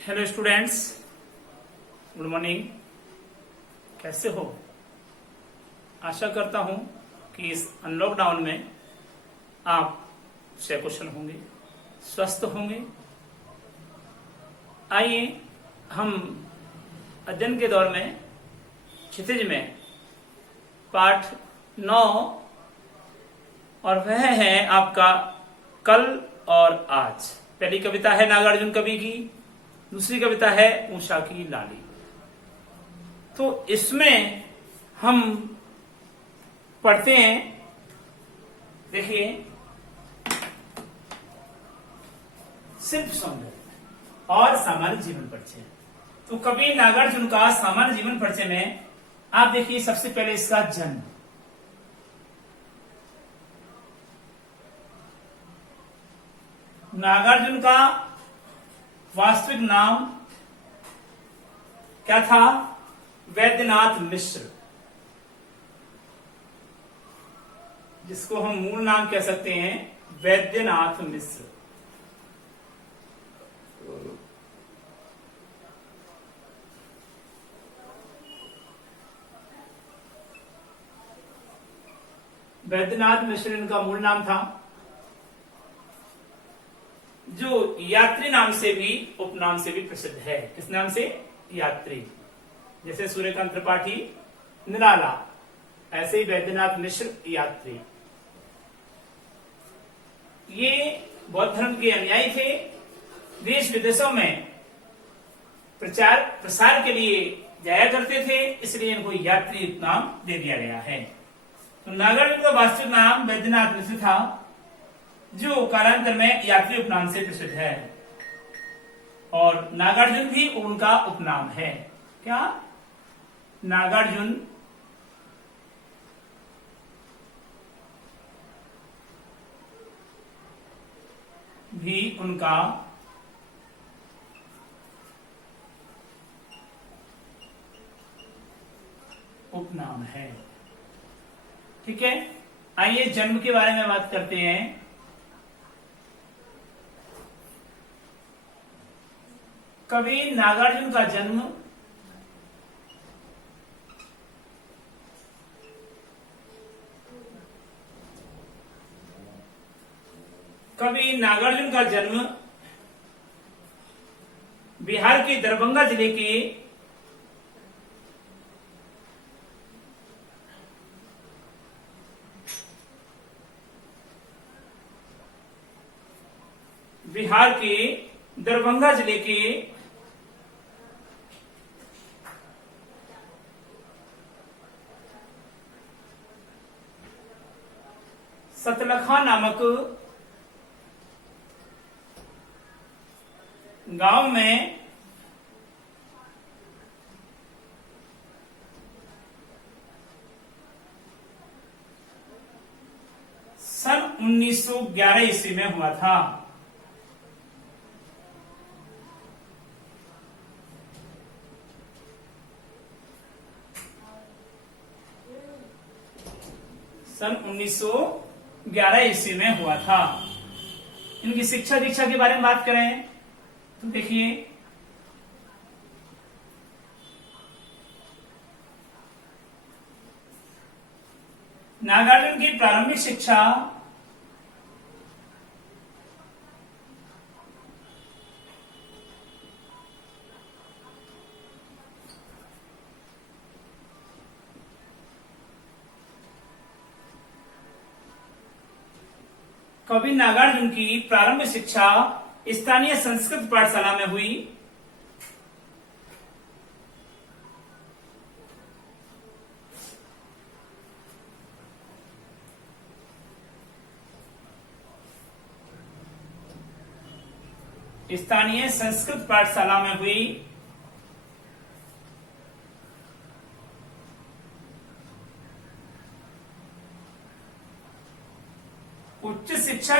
Hello students, good morning. कैसे हो? आशा करता हूं कि इस अनलॉकडाउन में आप सकुशल होंगे, स्वस्थ होंगे। आइए हम अध्ययन के दौर में क्षितिज में पाठ 9 और वह है आपका कल और आज। पहली कविता है नागार्जुन कवि की, दूसरी कविता है उषा की लाली। तो इसमें हम पढ़ते हैं, देखिए, शिल्प सौंदर्य और सामान्य जीवन परिचय। तो कवि नागार्जुन का सामान्य जीवन परिचय में आप देखिए, सबसे पहले इसका जन्म। नागार्जुन का वास्तविक नाम क्या था? वैद्यनाथ मिश्र, जिसको हम मूल नाम कह सकते हैं वैद्यनाथ मिश्र। वैद्यनाथ मिश्र इनका मूल नाम था, जो यात्री नाम से भी, उपनाम से भी प्रसिद्ध है। किस नाम से? यात्री। जैसे सूर्यकांत त्रिपाठी निराला, ऐसे ही वैद्यनाथ मिश्र यात्री। ये बौद्ध धर्म के अनुयायी थे। देश विदेशों में प्रचार प्रसार के लिए जाया करते थे, इसलिए इनको यात्री उपनाम दे दिया गया है। तो नागार्जुन का वास्तविक नाम वैद्यनाथ मिश्र था, जो कालांतर में यात्री उपनाम से प्रसिद्ध है। और नागार्जुन भी उनका उपनाम है। क्या? नागार्जुन भी उनका उपनाम है। ठीक है, आइए जन्म के बारे में बात करते हैं। कवि नागार्जुन का जन्म बिहार के दरभंगा जिले के सतलखा नामक गांव में सन 1911 ईस्वी में हुआ था। सन 1911 ईस्वी में हुआ था। इनकी शिक्षा दीक्षा के बारे में बात करें तो देखिए, नागार्जुन की प्रारंभिक शिक्षा कवि नागार्जुन की प्रारंभिक शिक्षा स्थानीय संस्कृत पाठशाला में हुई। स्थानीय संस्कृत पाठशाला में हुई। उच्च शिक्षा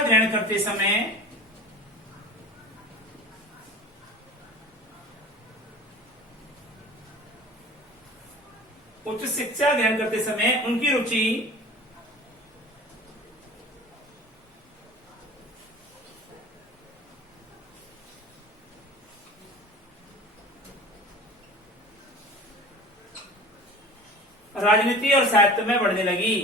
ग्रहण करते समय उनकी रुचि राजनीति और साहित्य में बढ़ने लगी।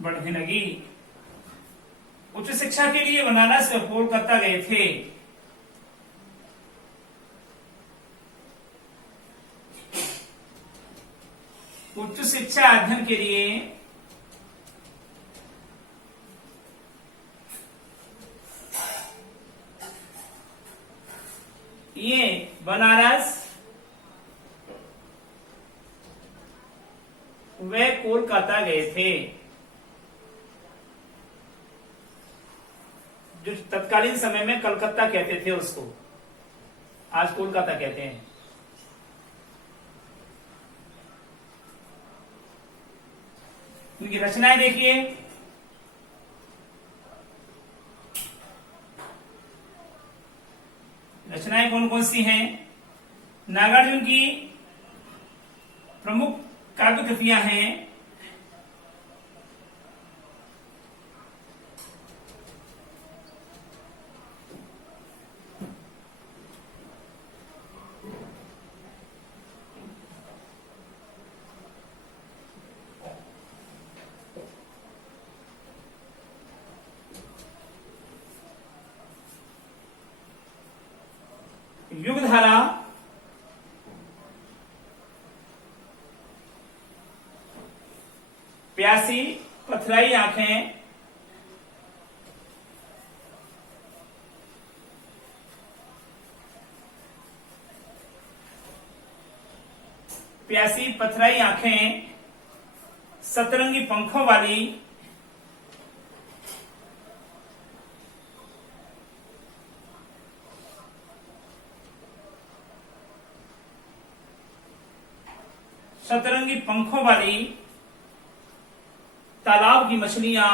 बढ़ने लगी। उच्च शिक्षा के लिए बनारस और कोलकाता गए थे। उच्च शिक्षा अध्ययन के लिए ये बनारस वे कोलकाता गए थे। जो तत्कालीन समय में कलकत्ता कहते थे उसको आज कोलकाता कहते हैं। उनकी रचनाएं देखिए। रचनाएं कौन कौन सी हैं? नागार्जुन की प्रमुख काव्य कृतियां हैं युगधारा, प्यासी, पथराई आंखें, प्यासी पथराई आंखें, सतरंगी पंखों वाली, सतरंगी पंखों वाली, तालाब की मछलियां,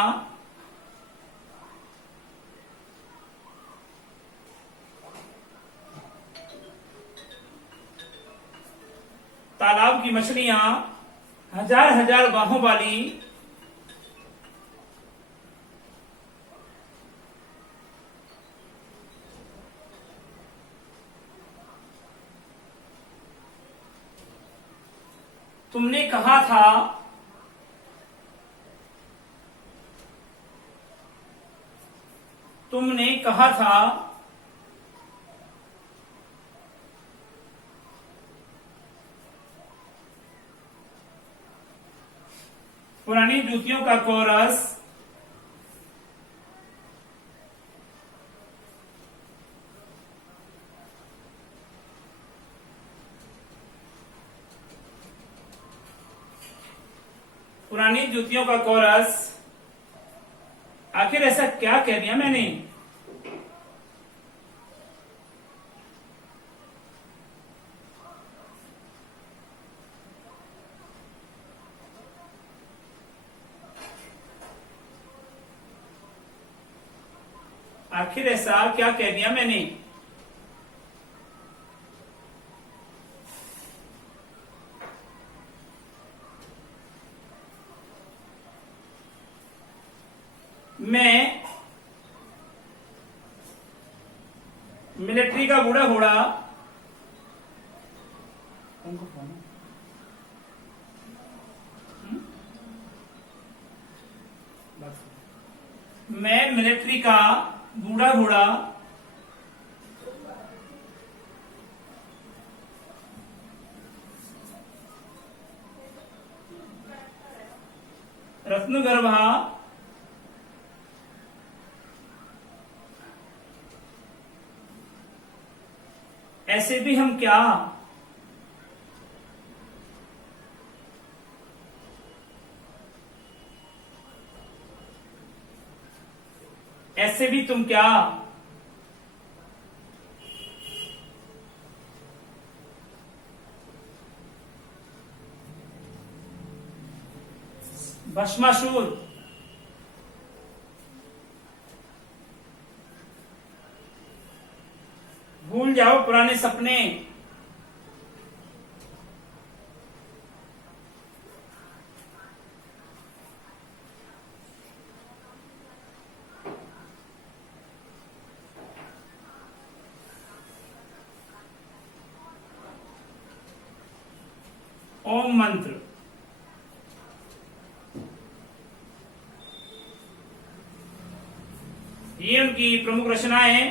तालाब की मछलियां, हजार हजार बाहों वाली, तुमने कहा था, तुमने कहा था, पुरानी जूतियों का कोरस, पुरानी जूतियों का कोरस। आखिर ऐसा क्या कह दिया मैंने? आखिर ऐसा क्या कह दिया मैंने? मैं मिलिट्री का बूढ़ा घोड़ा, मैं मिलिट्री का बूढ़ा घोड़ा, रत्नगर्भा, ऐसे भी हम क्या, ऐसे भी तुम क्या, भस्मासुर, भूल जाओ पुराने सपने, ओम मंत्र। ये उनकी प्रमुख रचनाएं हैं।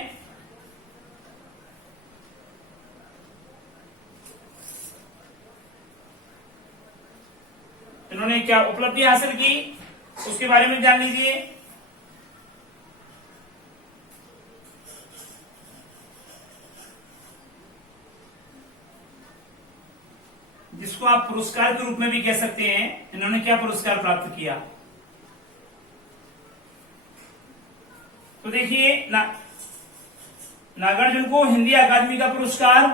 इन्होंने क्या उपलब्धि हासिल की उसके बारे में जान लीजिए। जिसको आप पुरस्कार के रूप में भी कह सकते हैं, इन्होंने क्या पुरस्कार प्राप्त किया। तो देखिए नागार्जुन को हिंदी अकादमी का पुरस्कार,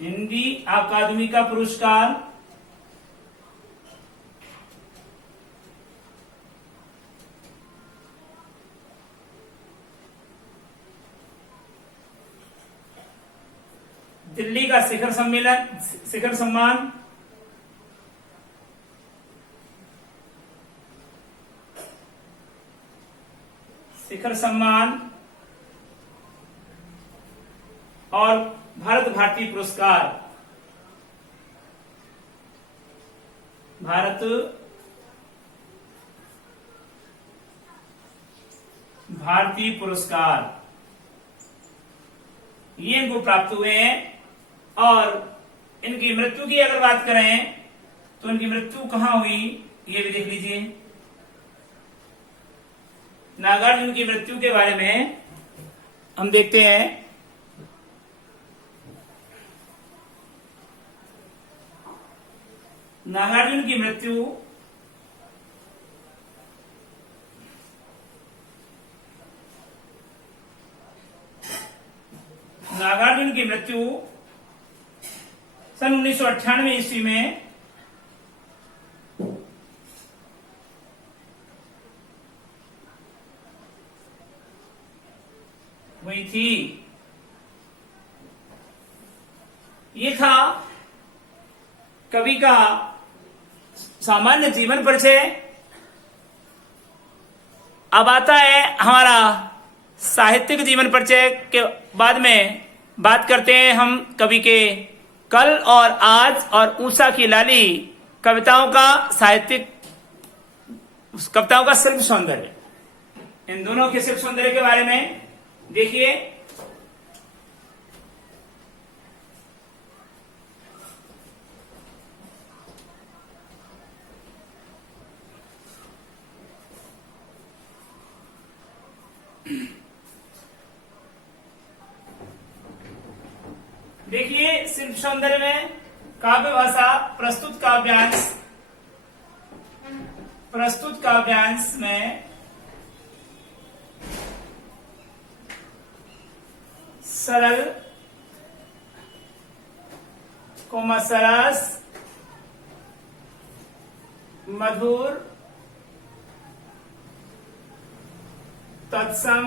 हिंदी अकादमी का पुरस्कार, दिल्ली का शिखर सम्मान, शिखर सम्मान और भारत भारती पुरस्कार, भारत भारती पुरस्कार, ये इनको प्राप्त हुए हैं। और इनकी मृत्यु की अगर बात करें तो इनकी मृत्यु कहां हुई ये भी देख लीजिए। नागार्जुन की मृत्यु के बारे में हम देखते हैं। नागार्जुन की मृत्यु सन 1998 ईस्वी में हुई थी। ये था कवि का सामान्य जीवन परिचय। अब आता है हमारा साहित्यिक जीवन परिचय के बाद में बात करते हैं हम कवि के कल और आज और ऊषा की लाली कविताओं का शिल्प सौंदर्य। इन दोनों के शिल्प सौंदर्य के बारे में देखिए। देखिए शिल्प सौंदर्य में काव्य भाषा, प्रस्तुत काव्यांश में सरल, सरस, मधुर, तत्सम,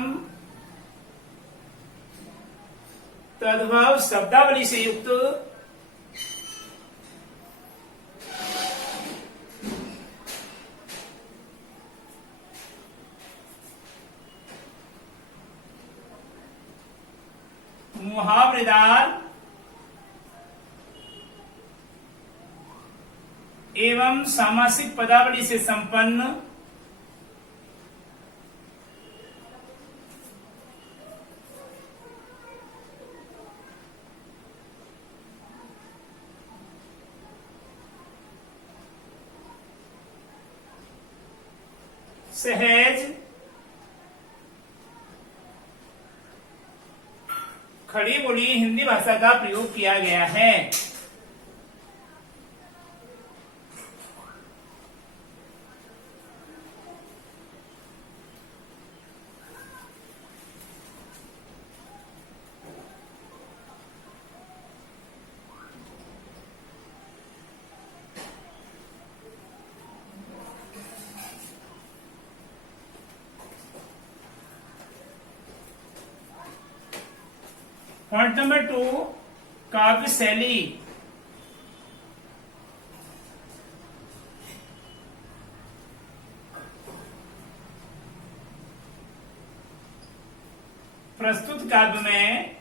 तद्भव शब्दावली से युक्त मुहावरेदार एवं सामासिक पदावली से संपन्न सहज, खड़ी बोली हिंदी भाषा का प्रयोग किया गया है। पॉइंट नंबर 2, काव्य शैली। प्रस्तुत काव्य में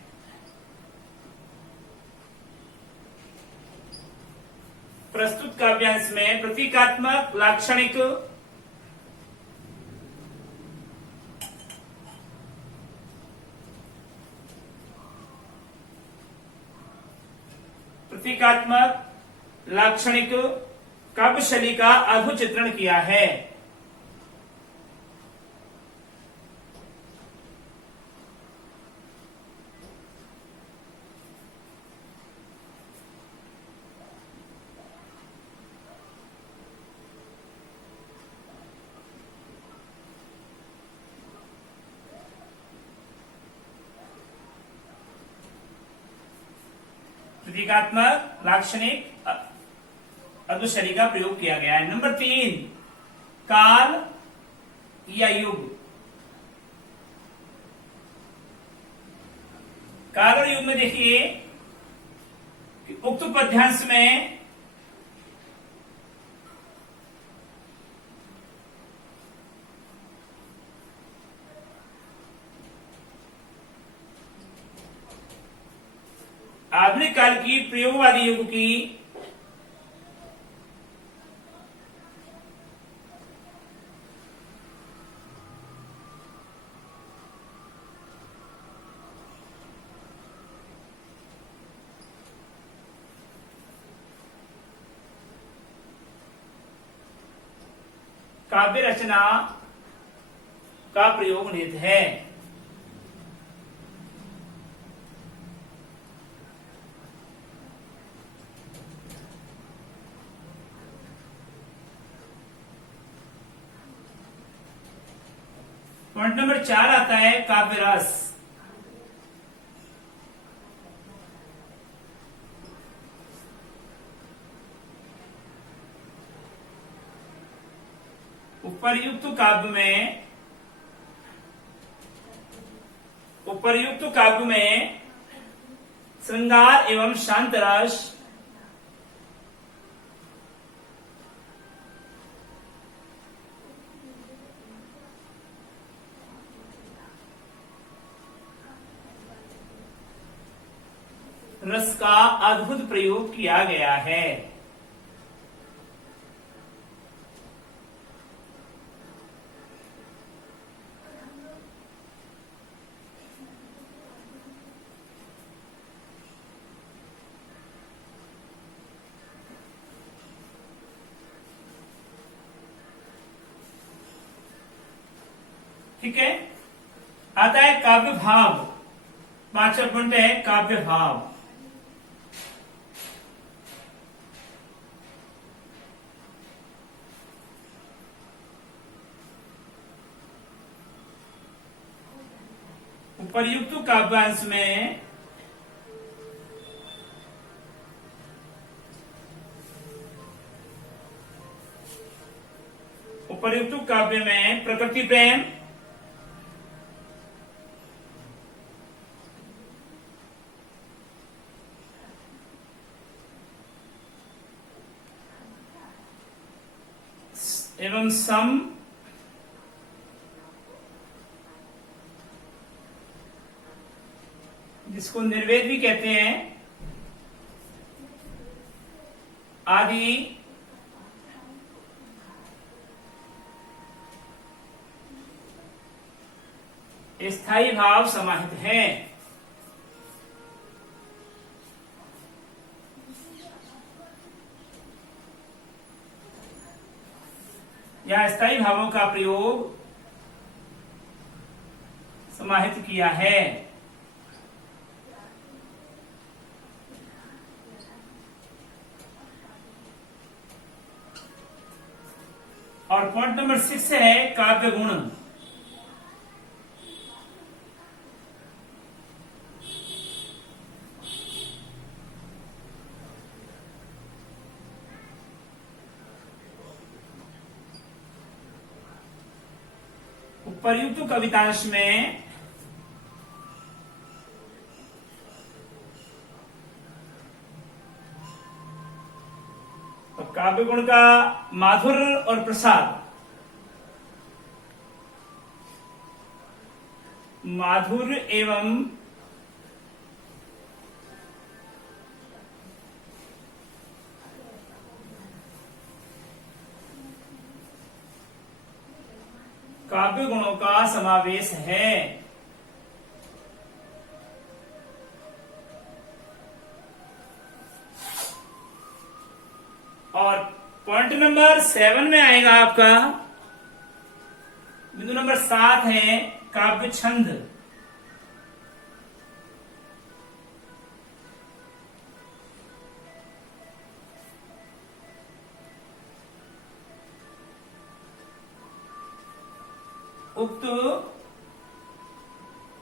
प्रस्तुत काव्यांश में प्रतीकात्मक, लाक्षणिक, लाक्षणिक काव्य शैली का अद्भुत चित्रण किया है। प्रतीकात्मक, लाक्षणिक, अद्भुत शैली का प्रयोग किया गया है। नंबर 3, काल या युग। काल और युग में देखिए कि उक्त पद्यांश में आधुनिक काल की प्रयोगवादी युग की काव्य रचना का प्रयोग निहित है। पॉइंट नंबर 4 आता है काव्य रस। उपर्युक्त काव्य में श्रृंगार एवं शांत रस, का अद्भुत प्रयोग किया गया है। ठीक है, आता है काव्य भाव। 5वां पॉइंट है काव्य भाव। उपर्युक्त काव्यांश में प्रकृति प्रेम, एवं सम, जिसको निर्वेद भी कहते हैं, आदि स्थायी भाव समाहित है। यह स्थायी भावों का प्रयोग समाहित किया है। और पॉइंट नंबर 6 है काव्य गुण। उपर्युक्त कवितांश में काव्य गुण का माधुर्य और प्रसाद, माधुर्य एवं काव्य गुणों का समावेश है। और पॉइंट नंबर 7 में आएगा आपका बिंदु नंबर 7 है काव्य छंद। उक्त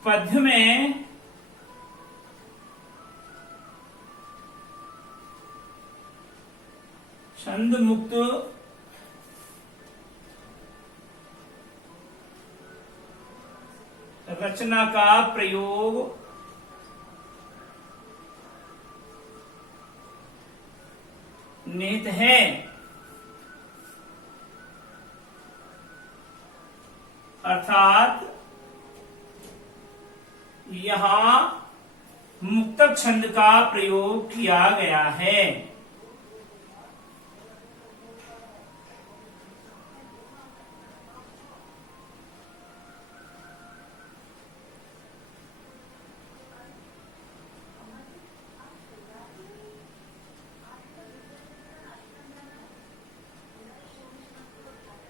पद्य में छंद मुक्त रचना का प्रयोग निहित है। अर्थात यहां मुक्तक छंद का प्रयोग किया गया है।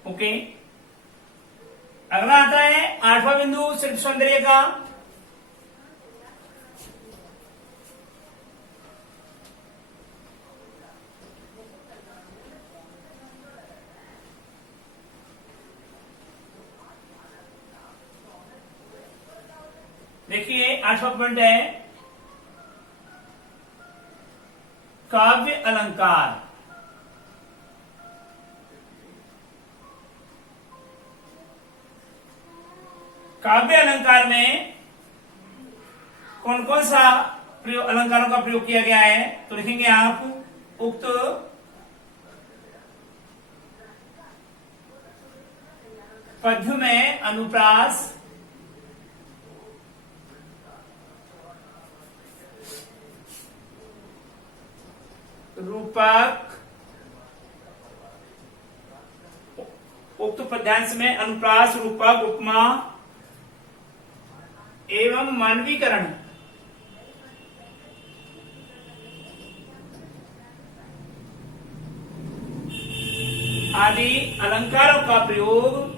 ओके, अगला आता है 8वां बिंदु शिल्प सौंदर्य का। देखिए 8वां पॉइंट है काव्य अलंकार। काव्य अलंकार में कौन कौन सा प्रयोग अलंकारों का प्रयोग किया गया है, तो लिखेंगे आप उक्त पद्य में अनुप्रास, रूपक, उक्त पद्यांश में अनुप्रास, रूपक, उपमा एवं मानवीकरण आदि अलंकारों का प्रयोग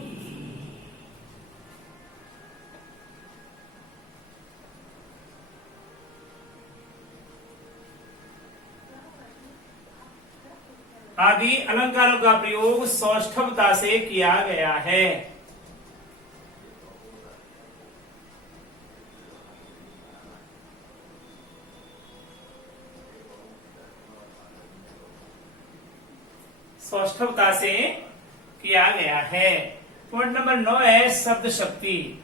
सौष्ठवता से किया गया है। सौष्ठवता से किया गया है। पॉइंट नंबर 9 है शब्द शक्ति।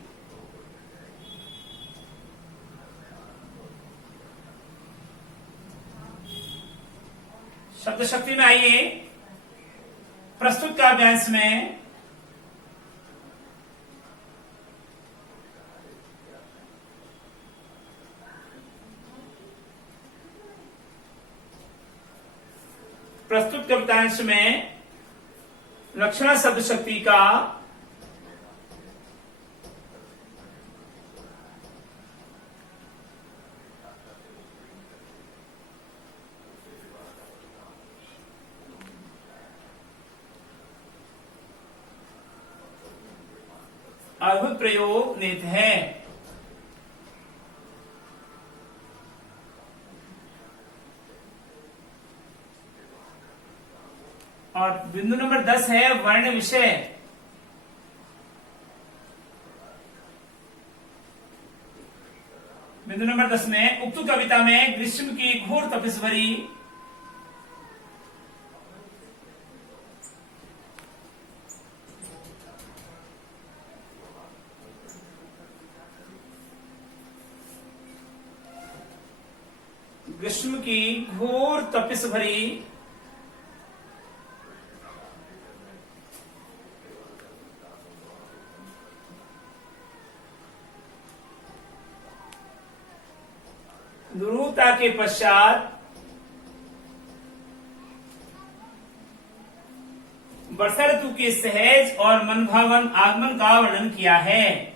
शब्द शक्ति में आइए, प्रस्तुत काव्यांश में कवितांश में लक्षणा शब्द शक्ति का अद्भुत प्रयोग निहित है। और बिंदु नंबर 10 है वर्ण विषय। बिंदु नंबर 10 में उक्त कविता में ग्रीष्म की घोर तपिश भरी भिक्षुकता के पश्चात वर्षा ऋतु के सहज और मनभावन आगमन का वर्णन किया है।